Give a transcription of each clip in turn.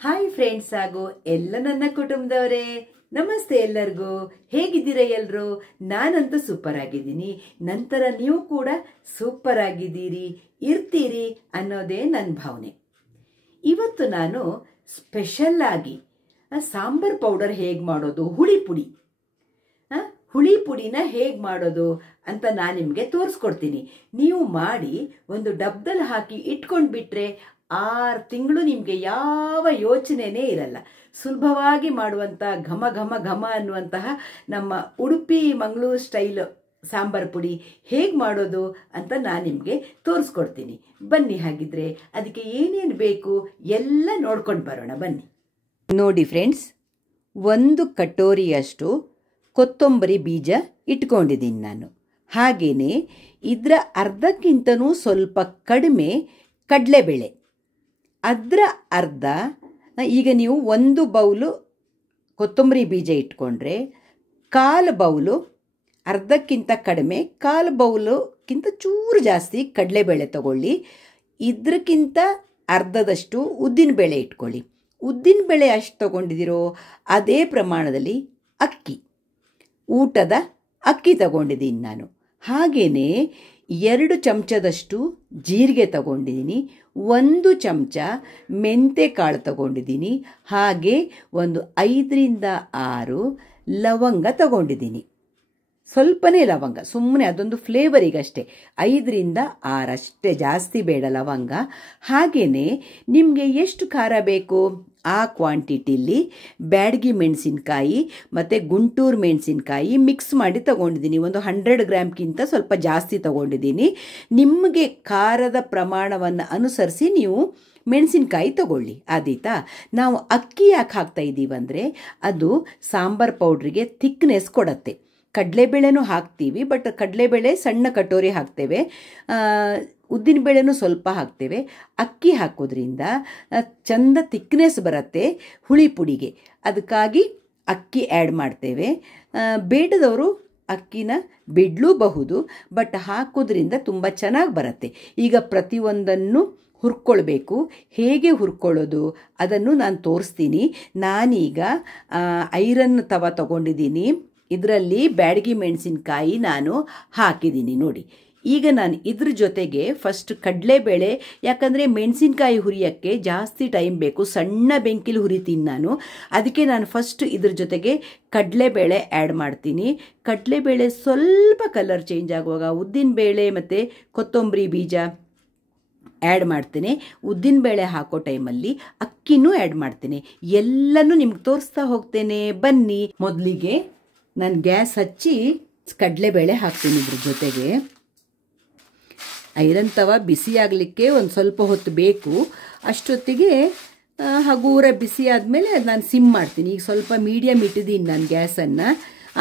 Hi friends ಹಾಗೂ ಎಲ್ಲ ನನ್ನ ಕುಟುಂಬದವರೇ, ನಮಸ್ತೆ ಎಲ್ಲರಿಗೂ. ಹೇಗಿದ್ದೀರಾ ಎಲ್ಲರೂ? ನಾನಂತೂ ಸೂಪರ್ ಆಗಿದ್ದೀನಿ. ನಂತರ ನೀವು ಕೂಡ ಸೂಪರ್ ಆಗಿದ್ದೀರಿ, ಇರ್ತೀರಿ ಅನ್ನೋದೇ ನನ್ನ ಭಾವನೆ. ಇವತ್ತು ನಾನು ಸ್ಪೆಷಲ್ ಆಗಿ ಸಾಂಬಾರ್ ಪೌಡರ್ ಹೇಗೆ ಮಾಡೋದು, ಹುಳಿ ಪುಡಿನ ಹೇಗೆ ಮಾಡೋದು ಅಂತ ನಾನು ನಿಮಗೆ ತೋರಿಸ್ಕೊಡ್ತೀನಿ. ನೀವು ಮಾಡಿ ಒಂದು ಡಬ್ಬದಲ್ಲಿ ಹಾಕಿ ಇಟ್ಕೊಂಡು ಬಿಟ್ರೆ 6 ತಿಂಗಳು ನಿಮಗೆ ಯಾವ ಯೋಚನೆನೇ ಇರಲ್ಲ. ಸುಲಭವಾಗಿ ಮಾಡುವಂಥ ಘಮ ಘಮ ಘಮ ಅನ್ನುವಂತಹ ನಮ್ಮ ಉಡುಪಿ ಮಂಗಳೂರು ಸ್ಟೈಲ್ ಸಾಂಬಾರ್ ಪುಡಿ ಹೇಗೆ ಮಾಡೋದು ಅಂತ ನಾನು ನಿಮಗೆ ತೋರಿಸ್ಕೊಡ್ತೀನಿ. ಬನ್ನಿ, ಹಾಗಿದ್ರೆ ಅದಕ್ಕೆ ಏನೇನು ಬೇಕು ಎಲ್ಲ ನೋಡ್ಕೊಂಡು ಬರೋಣ. ಬನ್ನಿ ನೋಡಿ ಫ್ರೆಂಡ್ಸ್, 1 ಕಟೋರಿಯಷ್ಟು ಕೊತ್ತಂಬರಿ ಬೀಜ ಇಟ್ಕೊಂಡಿದ್ದೀನಿ ನಾನು. ಹಾಗೆಯೇ ಇದರ ಅರ್ಧಕ್ಕಿಂತನೂ ಸ್ವಲ್ಪ ಕಡಿಮೆ ಕಡಲೆಬೇಳೆ, ಅದರ ಅರ್ಧ. ಈಗ ನೀವು 1 ಬೌಲು ಕೊತ್ತಂಬರಿ ಬೀಜ ಇಟ್ಕೊಂಡ್ರೆ 1/4 ಬೌಲು, ಅರ್ಧಕ್ಕಿಂತ ಕಡಿಮೆ 1/4 ಬೌಲುಕ್ಕಿಂತ ಚೂರು ಜಾಸ್ತಿ ಕಡಲೆಬೇಳೆ ತಗೊಳ್ಳಿ. ಇದಕ್ಕಿಂತ ಅರ್ಧದಷ್ಟು ಉದ್ದಿನಬೇಳೆ ಇಟ್ಕೊಳ್ಳಿ. ಉದ್ದಿನಬೇಳೆ ಅಷ್ಟು ತಗೊಂಡಿದ್ದೀರೋ ಅದೇ ಪ್ರಮಾಣದಲ್ಲಿ ಊಟದ ಅಕ್ಕಿ ತಗೊಂಡಿದ್ದೀನಿ ನಾನು. ಹಾಗೆಯೇ 2 ಚಮಚದಷ್ಟು ಜೀರಿಗೆ ತಗೊಂಡಿದ್ದೀನಿ, 1 ಚಮಚ ಮೆಂತೆ ಕಾಳು ತಗೊಂಡಿದ್ದೀನಿ, ಹಾಗೆ ಒಂದು 5ರಿಂದ 6 ಲವಂಗ ತಗೊಂಡಿದ್ದೀನಿ. ಸ್ವಲ್ಪನೇ ಲವಂಗ, ಸುಮ್ಮನೆ ಅದೊಂದು ಫ್ಲೇವರಿಗಷ್ಟೇ. 5ರಿಂದ 6 ಅಷ್ಟೇ, ಜಾಸ್ತಿ ಬೇಡ ಲವಂಗ. ಹಾಗೆಯೇ ನಿಮಗೆ ಎಷ್ಟು ಖಾರ ಬೇಕು ಆ ಕ್ವಾಂಟಿಟಿಲಿ ಬ್ಯಾಡಗಿ ಮೆಣಸಿನ್ಕಾಯಿ ಮತ್ತು ಗುಂಟೂರು ಮೆಣಸಿನ್ಕಾಯಿ ಮಿಕ್ಸ್ ಮಾಡಿ ತಗೊಂಡಿದ್ದೀನಿ. ಒಂದು 100 ಗ್ರಾಮ್ಗಿಂತ ಸ್ವಲ್ಪ ಜಾಸ್ತಿ ತಗೊಂಡಿದ್ದೀನಿ. ನಿಮಗೆ ಖಾರದ ಪ್ರಮಾಣವನ್ನು ಅನುಸರಿಸಿ ನೀವು ಮೆಣಸಿನ್ಕಾಯಿ ತಗೊಳ್ಳಿ, ಆದೀತಾ. ನಾವು ಅಕ್ಕಿ ಯಾಕೆ ಹಾಕ್ತಾ ಇದ್ದೀವಂದರೆ ಅದು ಸಾಂಬಾರ್ ಪೌಡ್ರಿಗೆ ಥಿಕ್ನೆಸ್ ಕೊಡುತ್ತೆ. ಕಡಲೆಬೇಳೆನೂ ಹಾಕ್ತೀವಿ, ಬಟ್ ಕಡಲೆಬೇಳೆ ಸಣ್ಣ ಕಟೋರಿ ಹಾಕ್ತೇವೆ, ಉದ್ದಿನಬೇಳೆನೂ ಸ್ವಲ್ಪ ಹಾಕ್ತೇವೆ. ಅಕ್ಕಿ ಹಾಕೋದ್ರಿಂದ ಚಂದ ಥಿಕ್ನೆಸ್ ಬರುತ್ತೆ ಹುಳಿ ಪುಡಿಗೆ, ಅದಕ್ಕಾಗಿ ಅಕ್ಕಿ ಆ್ಯಡ್ ಮಾಡ್ತೇವೆ. ಬೇಡದವರು ಅಕ್ಕಿನ ಬಿಡಲೂಬಹುದು, ಬಟ್ ಹಾಕೋದ್ರಿಂದ ತುಂಬ ಚೆನ್ನಾಗಿ ಬರುತ್ತೆ. ಈಗ ಪ್ರತಿಯೊಂದನ್ನು ಹುರ್ಕೊಳ್ಬೇಕು. ಹೇಗೆ ಹುರ್ಕೊಳ್ಳೋದು ಅದನ್ನು ನಾನು ತೋರಿಸ್ತೀನಿ. ನಾನೀಗ ಐರನ್ ತವ ತಗೊಂಡಿದ್ದೀನಿ, ಇದರಲ್ಲಿ ಬ್ಯಾಡಗಿ ಮೆಣಸಿನ್ಕಾಯಿ ನಾನು ಹಾಕಿದ್ದೀನಿ ನೋಡಿ. ಈಗ ನಾನು ಇದ್ರ ಜೊತೆಗೆ ಫಸ್ಟ್ ಕಡಲೆಬೇಳೆ, ಯಾಕಂದರೆ ಮೆಣಸಿನ್ಕಾಯಿ ಹುರಿಯೋಕ್ಕೆ ಜಾಸ್ತಿ ಟೈಮ್ ಬೇಕು, ಸಣ್ಣ ಬೆಂಕಿಲಿ ಹುರಿತೀನಿ ನಾನು. ಅದಕ್ಕೆ ನಾನು ಫಸ್ಟ್ ಇದ್ರ ಜೊತೆಗೆ ಕಡಲೆಬೇಳೆ ಆ್ಯಡ್ ಮಾಡ್ತೀನಿ. ಕಡಲೆಬೇಳೆ ಸ್ವಲ್ಪ ಕಲರ್ ಚೇಂಜ್ ಆಗುವಾಗ ಉದ್ದಿನಬೇಳೆ ಮತ್ತು ಕೊತ್ತಂಬರಿ ಬೀಜ ಆ್ಯಡ್ ಮಾಡ್ತೇನೆ. ಉದ್ದಿನಬೇಳೆ ಹಾಕೋ ಟೈಮಲ್ಲಿ ಅಕ್ಕಿನೂ ಆ್ಯಡ್ ಮಾಡ್ತೇನೆ. ಎಲ್ಲನೂ ನಿಮ್ಗೆ ತೋರಿಸ್ತಾ ಹೋಗ್ತೇನೆ, ಬನ್ನಿ. ಮೊದಲಿಗೆ ನಾನು ಗ್ಯಾಸ್ ಹಚ್ಚಿ ಕಡಲೆಬೇಳೆ ಹಾಕ್ತೀನಿ. ಇದ್ರ ಜೊತೆಗೆ ಐರನ್ ತವ ಬಿಸಿ ಆಗಲಿಕ್ಕೆ ಒಂದು ಸ್ವಲ್ಪ ಹೊತ್ತು ಬೇಕು. ಅಷ್ಟೊತ್ತಿಗೆ ಹಗೂರ ಬಿಸಿ ಆದಮೇಲೆ ನಾನು ಸಿಮ್ ಮಾಡ್ತೀನಿ. ಈಗ ಸ್ವಲ್ಪ ಮೀಡಿಯಮ್ ಇಟ್ಟಿದ್ದೀನಿ ನಾನು ಗ್ಯಾಸನ್ನು,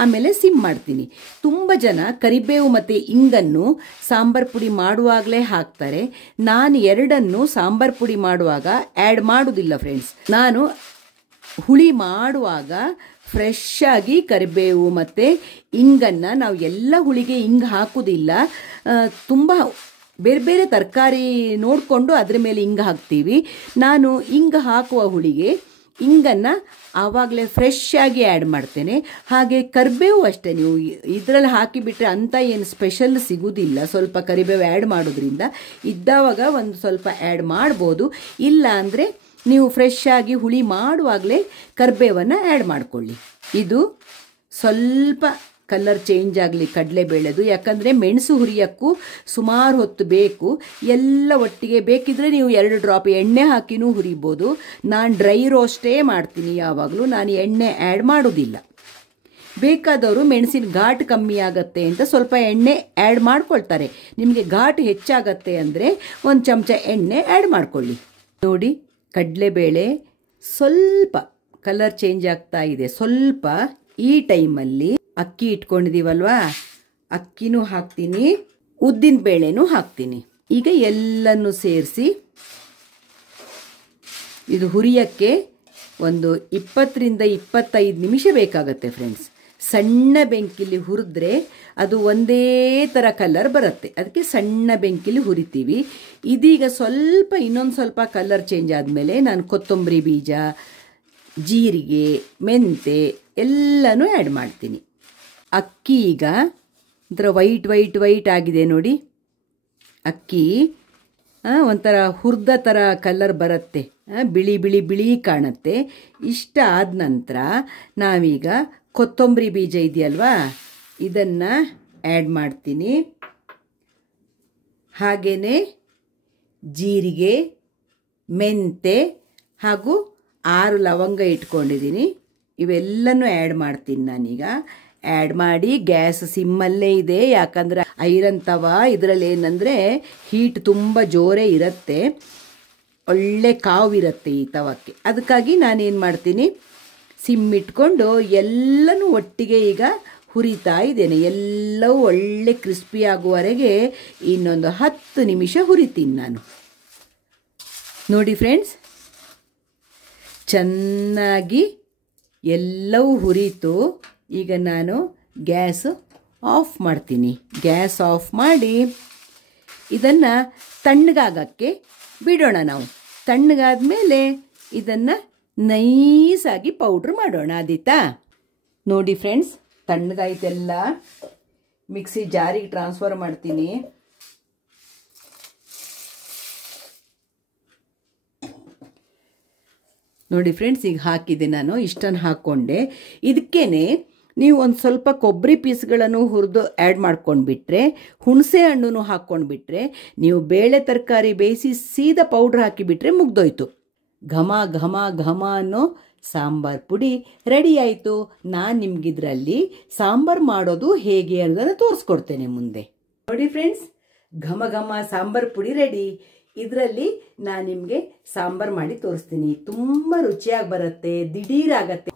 ಆಮೇಲೆ ಸಿಮ್ ಮಾಡ್ತೀನಿ. ತುಂಬ ಜನ ಕರಿಬೇವು ಮತ್ತು ಇಂಗನ್ನು ಸಾಂಬಾರ್ ಪುಡಿ ಮಾಡುವಾಗಲೇ ಹಾಕ್ತಾರೆ. ನಾನು ಎರಡನ್ನು ಸಾಂಬಾರ್ ಪುಡಿ ಮಾಡುವಾಗ ಆ್ಯಡ್ ಮಾಡೋದಿಲ್ಲ ಫ್ರೆಂಡ್ಸ್. ನಾನು ಹುಳಿ ಮಾಡುವಾಗ ಫ್ರೆಶ್ ಆಗಿ ಕರಿಬೇವು ಮತ್ತು ಇಂಗನ್ನು, ನಾವು ಎಲ್ಲ ಹುಳಿಗೆ ಇಂಗು ಹಾಕೋದಿಲ್ಲ, ತುಂಬ ಬೇರೆ ಬೇರೆ ತರಕಾರಿ ನೋಡಿಕೊಂಡು ಅದರ ಮೇಲೆ ಇಂಗು ಹಾಕ್ತೀವಿ. ನಾನು ಇಂಗು ಹಾಕುವ ಹುಳಿಗೆ ಇಂಗನ್ನು ಆವಾಗಲೇ ಫ್ರೆಶ್ ಆಗಿ ಆ್ಯಡ್ ಮಾಡ್ತೇನೆ. ಹಾಗೆ ಕರಿಬೇವು ಅಷ್ಟೇ, ನೀವು ಇದರಲ್ಲಿ ಹಾಕಿಬಿಟ್ರೆ ಅಂಥ ಏನು ಸ್ಪೆಷಲ್ ಸಿಗೋದಿಲ್ಲ. ಸ್ವಲ್ಪ ಕರಿಬೇವು ಆ್ಯಡ್ ಮಾಡೋದ್ರಿಂದ ಇದ್ದಾವಾಗ ಒಂದು ಸ್ವಲ್ಪ ಆ್ಯಡ್ ಮಾಡ್ಬೋದು, ಇಲ್ಲ ಅಂದರೆ ನೀವು ಫ್ರೆಶ್ ಆಗಿ ಹುಳಿ ಮಾಡುವಾಗಲೇ ಕರಿಬೇವನ್ನು ಆ್ಯಡ್ ಮಾಡಿಕೊಳ್ಳಿ. ಇದು ಸ್ವಲ್ಪ ಕಲರ್ ಚೇಂಜ್ ಆಗಲಿ ಕಡಲೆಬೇಳೆದು, ಯಾಕಂದರೆ ಮೆಣಸು ಹುರಿಯೋಕ್ಕೂ ಸುಮಾರು ಹೊತ್ತು ಬೇಕು. ಎಲ್ಲ ಒಟ್ಟಿಗೆ ಬೇಕಿದ್ರೆ ನೀವು 2 ಡ್ರಾಪ್ ಎಣ್ಣೆ ಹಾಕಿನೂ ಹುರಿಬೋದು. ನಾನು ಡ್ರೈ ರೋಸ್ಟೇ ಮಾಡ್ತೀನಿ ಯಾವಾಗಲೂ, ನಾನು ಎಣ್ಣೆ ಆ್ಯಡ್ ಮಾಡೋದಿಲ್ಲ. ಬೇಕಾದವರು ಮೆಣಸಿನ ಘಾಟ್ ಕಮ್ಮಿ ಆಗುತ್ತೆ ಅಂತ ಸ್ವಲ್ಪ ಎಣ್ಣೆ ಆ್ಯಡ್ ಮಾಡ್ಕೊಳ್ತಾರೆ. ನಿಮಗೆ ಘಾಟ್ ಹೆಚ್ಚಾಗತ್ತೆ ಅಂದರೆ 1 ಚಮಚ ಎಣ್ಣೆ ಆ್ಯಡ್ ಮಾಡ್ಕೊಳ್ಳಿ. ನೋಡಿ, ಕಡಲೆಬೇಳೆ ಸ್ವಲ್ಪ ಕಲರ್ ಚೇಂಜ್ ಆಗ್ತಾ ಇದೆ. ಸ್ವಲ್ಪ ಈ ಟೈಮಲ್ಲಿ ಅಕ್ಕಿ ಇಟ್ಕೊಂಡಿದ್ದೀವಲ್ವಾ, ಅಕ್ಕಿನೂ ಹಾಕ್ತೀನಿ, ಉದ್ದಿನಬೇಳೆನೂ ಹಾಕ್ತೀನಿ. ಈಗ ಎಲ್ಲನೂ ಸೇರಿಸಿ ಇದು ಹುರಿಯೋಕ್ಕೆ ಒಂದು 20ರಿಂದ 25 ನಿಮಿಷ ಬೇಕಾಗತ್ತೆ ಫ್ರೆಂಡ್ಸ್. ಸಣ್ಣ ಬೆಂಕಿಲಿ ಹುರಿದ್ರೆ ಅದು ಒಂದೇ ಥರ ಕಲರ್ ಬರುತ್ತೆ, ಅದಕ್ಕೆ ಸಣ್ಣ ಬೆಂಕಿಲಿ ಹುರಿತೀವಿ. ಇದೀಗ ಸ್ವಲ್ಪ ಇನ್ನೊಂದು ಸ್ವಲ್ಪ ಕಲರ್ ಚೇಂಜ್ ಆದಮೇಲೆ ನಾನು ಕೊತ್ತಂಬರಿ ಬೀಜ, ಜೀರಿಗೆ, ಮೆಂತೆ ಎಲ್ಲನೂ ಆ್ಯಡ್ ಮಾಡ್ತೀನಿ. ಅಕ್ಕಿ ಈಗ ಒಂಥರ ವೈಟ್ ಆಗಿದೆ ನೋಡಿ. ಅಕ್ಕಿ ಒಂಥರ ಹುರಿದ ಥರ ಕಲರ್ ಬರುತ್ತೆ, ಬಿಳಿ ಕಾಣುತ್ತೆ. ಇಷ್ಟ ಆದ ನಂತರ ನಾವೀಗ ಕೊತ್ತಂಬರಿ ಬೀಜ ಇದೆಯಲ್ವಾ, ಇದನ್ನು ಆ್ಯಡ್ ಮಾಡ್ತೀನಿ. ಹಾಗೆಯೇ ಜೀರಿಗೆ, ಮೆಂತೆ ಹಾಗೂ 6 ಲವಂಗ ಇಟ್ಕೊಂಡಿದ್ದೀನಿ, ಇವೆಲ್ಲನೂ ಆ್ಯಡ್ ಮಾಡ್ತೀನಿ ನಾನೀಗ. ಆ್ಯಡ್ ಮಾಡಿ ಗ್ಯಾಸ್ ಸಿಮ್ಮಲ್ಲೇ ಇದೆ, ಯಾಕಂದರೆ ಐರನ್ ತವ, ಇದರಲ್ಲಿ ಏನಂದರೆ ಹೀಟ್ ತುಂಬ ಜೋರೇ ಇರುತ್ತೆ, ಒಳ್ಳೆ ಕಾವಿರುತ್ತೆ ಈ ತವಕ್ಕೆ. ಅದಕ್ಕಾಗಿ ನಾನೇನು ಮಾಡ್ತೀನಿ, ಸಿಮ್ ಇಟ್ಕೊಂಡು ಎಲ್ಲನೂ ಒಟ್ಟಿಗೆ ಈಗ ಹುರಿತಾ ಇದ್ದೇನೆ. ಎಲ್ಲವೂ ಒಳ್ಳೆ ಕ್ರಿಸ್ಪಿ ಆಗುವವರೆಗೆ ಇನ್ನೊಂದು 10 ನಿಮಿಷ ಹುರಿತೀನಿ ನಾನು. ನೋಡಿ ಫ್ರೆಂಡ್ಸ್, ಚೆನ್ನಾಗಿ ಎಲ್ಲವೂ ಹುರಿತು. ಈಗ ನಾನು ಗ್ಯಾಸ್ ಆಫ್ ಮಾಡ್ತೀನಿ. ಗ್ಯಾಸ್ ಆಫ್ ಮಾಡಿ ಇದನ್ನು ತಣ್ಣಗಾಗಕ್ಕೆ ಬಿಡೋಣ ನಾವು. ತಣ್ಣಗಾದ ಮೇಲೆ ಇದನ್ನು ನೈಸಾಗಿ ಪೌಡ್ರ್ ಮಾಡೋಣ. ಆದೀತಾ? ನೋಡಿ ಫ್ರೆಂಡ್ಸ್, ತಣ್ಣಗಾಯ್ತೆಲ್ಲ. ಮಿಕ್ಸಿ ಜಾರಿಗೆ ಟ್ರಾನ್ಸ್ಫರ್ ಮಾಡ್ತೀನಿ. ನೋಡಿ ಫ್ರೆಂಡ್ಸ್, ಈಗ ಹಾಕಿದೆ ನಾನು, ಇಷ್ಟನ್ನು ಹಾಕ್ಕೊಂಡೆ. ಇದಕ್ಕೇನೆ ನೀವು ಒಂದು ಸ್ವಲ್ಪ ಕೊಬ್ಬರಿ ಪೀಸ್ಗಳನ್ನು ಹುರಿದು ಆ್ಯಡ್ ಮಾಡ್ಕೊಂಡ್ಬಿಟ್ರೆ, ಹುಣಸೆ ಹಣ್ಣು ಹಾಕ್ಕೊಂಡ್ಬಿಟ್ರೆ, ನೀವು ಬೇಳೆ ತರಕಾರಿ ಬೇಯಿಸಿ ಸೀದಾ ಪೌಡ್ರ್ ಹಾಕಿಬಿಟ್ರೆ ಮುಗ್ದೋಯ್ತು. ಘಮ ಘಮ ಘಮ ಅನ್ನೋ ಸಾಂಬಾರ್ ಪುಡಿ ರೆಡಿ ಆಯಿತು. ನಾನು ನಿಮಗಿದ್ರಲ್ಲಿ ಸಾಂಬಾರು ಮಾಡೋದು ಹೇಗೆ ಅನ್ನೋದನ್ನು ತೋರಿಸ್ಕೊಡ್ತೇನೆ ಮುಂದೆ. ನೋಡಿ ಫ್ರೆಂಡ್ಸ್, ಘಮ ಘಮ ಸಾಂಬಾರ್ ಪುಡಿ ರೆಡಿ. ಇದರಲ್ಲಿ ನಾನು ನಿಮಗೆ ಸಾಂಬಾರು ಮಾಡಿ ತೋರಿಸ್ತೀನಿ. ತುಂಬ ರುಚಿಯಾಗಿ ಬರುತ್ತೆ, ದಿಢೀರಾಗತ್ತೆ.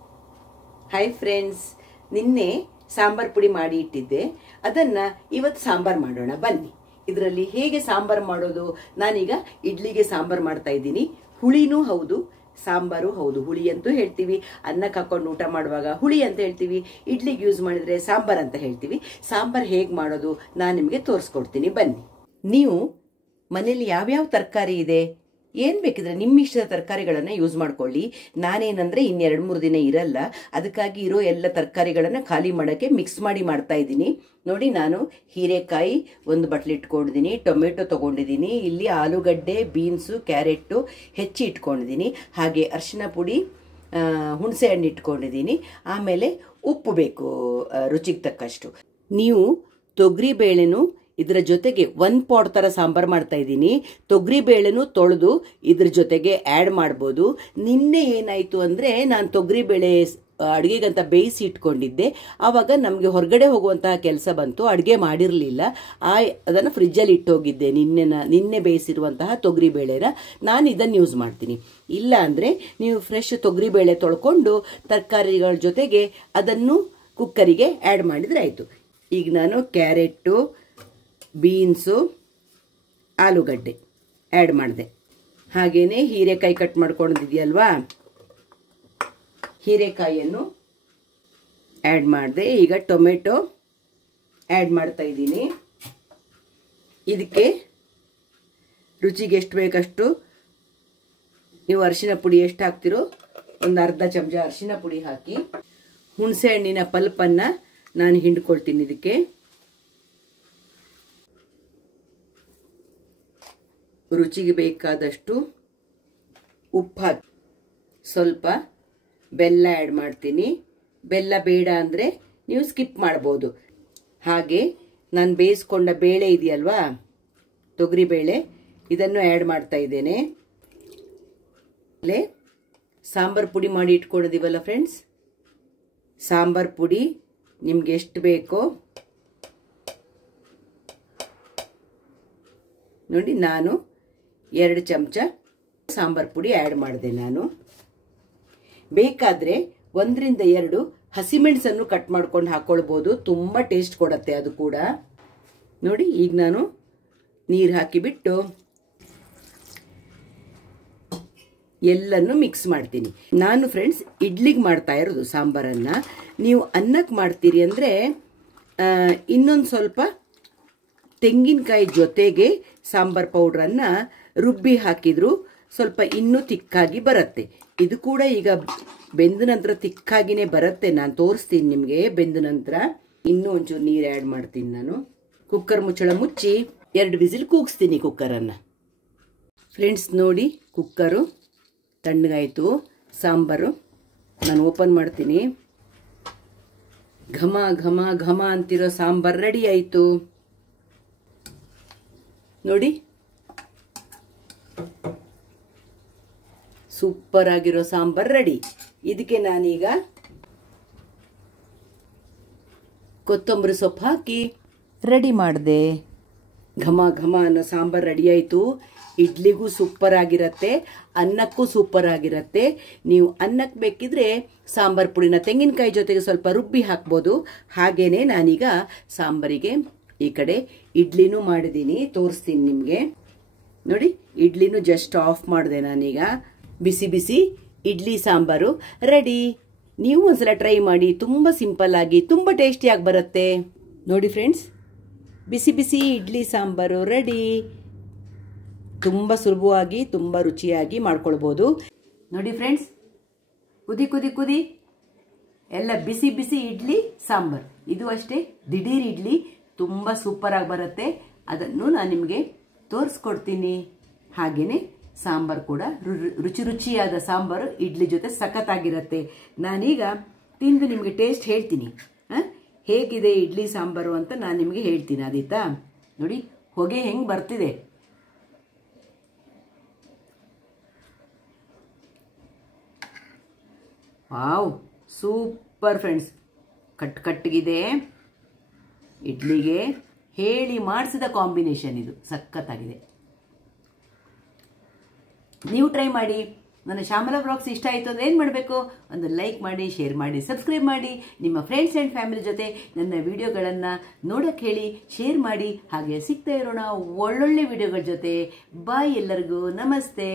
ಹಾಯ್ ಫ್ರೆಂಡ್ಸ್, ನಿನ್ನೆ ಸಾಂಬಾರು ಪುಡಿ ಮಾಡಿ ಇಟ್ಟಿದ್ದೆ, ಅದನ್ನು ಇವತ್ತು ಸಾಂಬಾರು ಮಾಡೋಣ ಬನ್ನಿ. ಇದರಲ್ಲಿ ಹೇಗೆ ಸಾಂಬಾರು ಮಾಡೋದು, ನಾನೀಗ ಇಡ್ಲಿಗೆ ಸಾಂಬಾರು ಮಾಡ್ತಾ ಇದ್ದೀನಿ. ಹುಳಿನೂ ಹೌದು, ಸಾಂಬಾರು ಹೌದು. ಹುಳಿ ಅಂತೂ ಹೇಳ್ತೀವಿ, ಅನ್ನಕ್ಕೆ ಹಾಕೊಂಡು ಊಟ ಮಾಡುವಾಗ ಹುಳಿ ಅಂತ ಹೇಳ್ತೀವಿ, ಇಡ್ಲಿಗೆ ಯೂಸ್ ಮಾಡಿದರೆ ಸಾಂಬಾರು ಅಂತ ಹೇಳ್ತೀವಿ. ಸಾಂಬಾರು ಹೇಗೆ ಮಾಡೋದು ನಾನು ನಿಮಗೆ ತೋರಿಸ್ಕೊಡ್ತೀನಿ ಬನ್ನಿ. ನೀವು ಮನೇಲಿ ಯಾವ್ಯಾವ ತರಕಾರಿ ಇದೆ, ಏನು ಬೇಕಿದ್ರೆ ನಿಮ್ಮ ಇಷ್ಟದ ತರಕಾರಿಗಳನ್ನು ಯೂಸ್ ಮಾಡ್ಕೊಳ್ಳಿ. ನಾನೇನಂದರೆ 2-3 ದಿನ ಇರಲ್ಲ, ಅದಕ್ಕಾಗಿ ಇರೋ ಎಲ್ಲ ತರಕಾರಿಗಳನ್ನು ಖಾಲಿ ಮಾಡೋಕ್ಕೆ ಮಿಕ್ಸ್ ಮಾಡಿ ಮಾಡ್ತಾ ಇದ್ದೀನಿ. ನೋಡಿ, ನಾನು ಹೀರೆಕಾಯಿ 1 ಬಟ್ಲು ಇಟ್ಕೊಂಡಿದ್ದೀನಿ, ಟೊಮೆಟೊ ತೊಗೊಂಡಿದ್ದೀನಿ, ಇಲ್ಲಿ ಆಲೂಗಡ್ಡೆ, ಬೀನ್ಸು, ಕ್ಯಾರೆಟು ಹೆಚ್ಚಿ ಇಟ್ಕೊಂಡಿದ್ದೀನಿ, ಹಾಗೆ ಅರಿಶಿನ ಪುಡಿ, ಹುಣಸೆ ಹಣ್ಣು ಇಟ್ಕೊಂಡಿದ್ದೀನಿ. ಆಮೇಲೆ ಉಪ್ಪು ಬೇಕು ರುಚಿಗೆ ತಕ್ಕಷ್ಟು. ನೀವು ತೊಗರಿ ಬೇಳೆನೂ ಇದರ ಜೊತೆಗೆ 1 ಪಾಟ್ ಥರ ಸಾಂಬಾರು ಮಾಡ್ತಾ ಇದ್ದೀನಿ. ತೊಗರಿ ಬೇಳೆನೂ ತೊಳೆದು ಇದ್ರ ಜೊತೆಗೆ ಆ್ಯಡ್ ಮಾಡ್ಬೋದು. ನಿನ್ನೆ ಏನಾಯಿತು ಅಂದರೆ, ನಾನು ತೊಗರಿ ಬೇಳೆ ಅಡುಗೆಗಂತ ಬೇಯಿಸಿ ಇಟ್ಕೊಂಡಿದ್ದೆ. ಆವಾಗ ನಮಗೆ ಹೊರಗಡೆ ಹೋಗುವಂತಹ ಕೆಲಸ ಬಂತು, ಅಡುಗೆ ಮಾಡಿರಲಿಲ್ಲ. ಅದನ್ನು ಫ್ರಿಜ್ಜಲ್ಲಿ ಇಟ್ಟೋಗಿದ್ದೆ. ನಿನ್ನೆ ಬೇಯಿಸಿರುವಂತಹ ತೊಗರಿ ಬೇಳೆನ ನಾನು ಇದನ್ನು ಯೂಸ್ ಮಾಡ್ತೀನಿ. ಇಲ್ಲ ಅಂದರೆ ನೀವು ಫ್ರೆಶ್ ತೊಗರಿ ಬೇಳೆ ತೊಳ್ಕೊಂಡು ತರಕಾರಿಗಳ ಜೊತೆಗೆ ಅದನ್ನು ಕುಕ್ಕರಿಗೆ ಆ್ಯಡ್ ಮಾಡಿದರೆ ಆಯಿತು. ಈಗ ನಾನು ಕ್ಯಾರೆಟು, ಬೀನ್ಸು, ಆಲೂಗಡ್ಡೆ ಆ್ಯಡ್ ಮಾಡಿದೆ. ಹಾಗೆಯೇ ಹೀರೆಕಾಯಿ ಕಟ್ ಮಾಡ್ಕೊಂಡಿದೆಯಲ್ವಾ, ಹೀರೆಕಾಯಿಯನ್ನು ಆ್ಯಡ್ ಮಾಡಿದೆ. ಈಗ ಟೊಮೆಟೊ ಆ್ಯಡ್ ಮಾಡ್ತಾ ಇದ್ದೀನಿ. ಇದಕ್ಕೆ ರುಚಿಗೆ ಎಷ್ಟು ಬೇಕಷ್ಟು ನೀವು ಅರಿಶಿನ ಪುಡಿ ಎಷ್ಟು ಹಾಕ್ತಿರೋ ಒಂದು ಅರ್ಧ ಚಮಚ ಅರಿಶಿನ ಪುಡಿ ಹಾಕಿ, ಹುಣಸೆ ಹಣ್ಣಿನ ಪಲ್ಪನ್ನು ನಾನು ಹಿಂಡ್ಕೊಳ್ತೀನಿ. ಇದಕ್ಕೆ ರುಚಿಗೆ ಬೇಕಾದಷ್ಟು ಉಪ್ಪು ಹಾಕಿ, ಸ್ವಲ್ಪ ಬೆಲ್ಲ ಆ್ಯಡ್ ಮಾಡ್ತೀನಿ. ಬೆಲ್ಲ ಬೇಡ ಅಂದರೆ ನೀವು ಸ್ಕಿಪ್ ಮಾಡ್ಬೋದು. ಹಾಗೆ ನಾನು ಬೇಯಿಸ್ಕೊಂಡ ಬೇಳೆ ಇದೆಯಲ್ವಾ, ತೊಗರಿ ಬೇಳೆ, ಇದನ್ನು ಆ್ಯಡ್ ಮಾಡ್ತಾ ಇದ್ದೇನೆ. ಸಾಂಬಾರು ಪುಡಿ ಮಾಡಿ ಇಟ್ಕೊಂಡಿದ್ದೀವಲ್ಲ ಫ್ರೆಂಡ್ಸ್, ಸಾಂಬಾರು ಪುಡಿ ನಿಮ್ಗೆ ಎಷ್ಟು ಬೇಕೋ ನೋಡಿ, ನಾನು 2 ಚಮಚ ಸಾಂಬಾರು ಪುಡಿ ಆ್ಯಡ್ ಮಾಡಿದೆ. ನಾನು ಬೇಕಾದರೆ 1-2 ಹಸಿಮೆಣಸನ್ನು ಕಟ್ ಮಾಡ್ಕೊಂಡು ಹಾಕ್ಕೊಳ್ಬೋದು, ತುಂಬ ಟೇಸ್ಟ್ ಕೊಡುತ್ತೆ ಅದು ಕೂಡ. ನೋಡಿ, ಈಗ ನಾನು ನೀರು ಹಾಕಿಬಿಟ್ಟು ಎಲ್ಲನೂ ಮಿಕ್ಸ್ ಮಾಡ್ತೀನಿ. ನಾನು ಫ್ರೆಂಡ್ಸ್ ಇಡ್ಲಿಗೆ ಮಾಡ್ತಾ ಇರೋದು ಸಾಂಬಾರನ್ನು. ನೀವು ಅನ್ನಕ್ಕೆ ಮಾಡ್ತೀರಿ ಅಂದರೆ ಇನ್ನೊಂದು ಸ್ವಲ್ಪ ತೆಂಗಿನಕಾಯಿ ಜೊತೆಗೆ ಸಾಂಬಾರ್ ಪೌಡ್ರನ್ನು ರುಬ್ಬಿ ಹಾಕಿದ್ರು ಸ್ವಲ್ಪ ಇನ್ನೂ ತಿಕ್ಕಾಗಿ ಬರುತ್ತೆ. ಇದು ಕೂಡ ಈಗ ಬೆಂದ ನಂತರ ತಿಕ್ಕಾಗಿನೇ ಬರುತ್ತೆ. ನಾನು ತೋರಿಸ್ತೀನಿ ನಿಮಗೆ ಬೆಂದ ನಂತರ. ಇನ್ನೂ ಒಂಚೂರು ನೀರು ಆ್ಯಡ್ ಮಾಡ್ತೀನಿ ನಾನು. ಕುಕ್ಕರ್ ಮುಚ್ಚಳ ಮುಚ್ಚಿ 2 ವಿಸಿಲ್ ಕೂಗಿಸ್ತೀನಿ ಕುಕ್ಕರನ್ನು. ಫ್ರೆಂಡ್ಸ್ ನೋಡಿ, ಕುಕ್ಕರು ತಣ್ಣಗಾಯಿತು. ಸಾಂಬಾರು ನಾನು ಓಪನ್ ಮಾಡ್ತೀನಿ. ಘಮ ಘಮ ಘಮ ಅಂತಿರೋ ಸಾಂಬಾರು ರೆಡಿ ಆಯಿತು ನೋಡಿ. ಸೂಪರ್ ಆಗಿರೋ ಸಾಂಬಾರು ರೆಡಿ. ಇದಕ್ಕೆ ನಾನೀಗ ಕೊತ್ತಂಬರಿ ಸೊಪ್ಪು ಹಾಕಿ ರೆಡಿ ಮಾಡಿದೆ. ಘಮ ಘಮ ಅನ್ನೋ ಸಾಂಬಾರು ರೆಡಿ ಆಯಿತು. ಇಡ್ಲಿಗೂ ಸೂಪರ್ ಆಗಿರತ್ತೆ, ಅನ್ನಕ್ಕೂ ಸೂಪರ್ ಆಗಿರತ್ತೆ. ನೀವು ಅನ್ನಕ್ಕೆ ಬೇಕಿದ್ರೆ ಸಾಂಬಾರು ಪುಡಿನ ತೆಂಗಿನಕಾಯಿ ಜೊತೆಗೆ ಸ್ವಲ್ಪ ರುಬ್ಬಿ ಹಾಕ್ಬೋದು. ಹಾಗೇನೆ ನಾನೀಗ ಸಾಂಬಾರಿಗೆ ಈ ಕಡೆ ಇಡ್ಲಿನೂ ಮಾಡಿದ್ದೀನಿ, ತೋರಿಸ್ತೀನಿ ನಿಮಗೆ ನೋಡಿ. ಇಡ್ಲಿನೂ ಜಸ್ಟ್ ಆಫ್ ಮಾಡಿದೆ ನಾನೀಗ. ಬಿಸಿ ಬಿಸಿ ಇಡ್ಲಿ ಸಾಂಬಾರು ರೆಡಿ. ನೀವು ಒಂದ್ಸಲ ಟ್ರೈ ಮಾಡಿ, ತುಂಬ ಸಿಂಪಲ್ ಆಗಿ ತುಂಬ ಟೇಸ್ಟಿಯಾಗಿ ಬರುತ್ತೆ ನೋಡಿ ಫ್ರೆಂಡ್ಸ್. ಬಿಸಿ ಬಿಸಿ ಇಡ್ಲಿ ಸಾಂಬಾರು ರೆಡಿ. ತುಂಬ ಸುಲಭವಾಗಿ ತುಂಬ ರುಚಿಯಾಗಿ ಮಾಡ್ಕೊಳ್ಬೋದು ನೋಡಿ ಫ್ರೆಂಡ್ಸ್. ಕುದಿ ಕುದಿ ಕುದಿ ಎಲ್ಲ ಬಿಸಿ ಬಿಸಿ ಇಡ್ಲಿ ಸಾಂಬಾರು. ಇದು ಅಷ್ಟೇ ದಿಢೀರ್ ಇಡ್ಲಿ, ತುಂಬ ಸೂಪರಾಗಿ ಬರುತ್ತೆ. ಅದನ್ನು ನಾನು ನಿಮಗೆ ತೋರಿಸ್ಕೊಡ್ತೀನಿ. ಹಾಗೆಯೇ ಸಾಂಬಾರು ಕೂಡ ರುಚಿ ರುಚಿಯಾದ ಸಾಂಬಾರು ಇಡ್ಲಿ ಜೊತೆ ಸಖತ್ತಾಗಿರುತ್ತೆ. ನಾನೀಗ ತಿಂದು ನಿಮಗೆ ಟೇಸ್ಟ್ ಹೇಳ್ತೀನಿ, ಹೇಗಿದೆ ಇಡ್ಲಿ ಸಾಂಬಾರು ಅಂತ ನಾನು ನಿಮಗೆ ಹೇಳ್ತೀನಿ. ಆದೀತಾ ನೋಡಿ, ಹೊಗೆ ಹೆಂಗೆ ಬರ್ತಿದೆ. Wow, super friends. ಕಟ್ಟಿಗಿದೆ. ಇಡ್ಲಿಗೆ ಹೇಳಿ ಮಾಡಿಸಿದ ಕಾಂಬಿನೇಷನ್ ಇದು, ಸಖತ್ತಾಗಿದೆ. ನೀವು ಟ್ರೈ ಮಾಡಿ. ನನ್ನ ಶ್ಯಾಮಲಾ ವ್ಲಾಗ್ಸ್ ಇಷ್ಟ ಆಯಿತು ಅಂದರೆ ಏನು ಮಾಡಬೇಕು? ಒಂದು ಲೈಕ್ ಮಾಡಿ, ಶೇರ್ ಮಾಡಿ, ಸಬ್ಸ್ಕ್ರೈಬ್ ಮಾಡಿ. ನಿಮ್ಮ ಫ್ರೆಂಡ್ಸ್ ಆ್ಯಂಡ್ ಫ್ಯಾಮಿಲಿ ಜೊತೆ ನನ್ನ ವಿಡಿಯೋಗಳನ್ನು ನೋಡೋಕ್ಕೆ ಹೇಳಿ, ಶೇರ್ ಮಾಡಿ. ಹಾಗೆ ಸಿಗ್ತಾ ಇರೋಣ ಒಳ್ಳೊಳ್ಳೆ ವಿಡಿಯೋಗಳ ಜೊತೆ. ಬಾಯ್, ಎಲ್ಲರಿಗೂ ನಮಸ್ತೆ.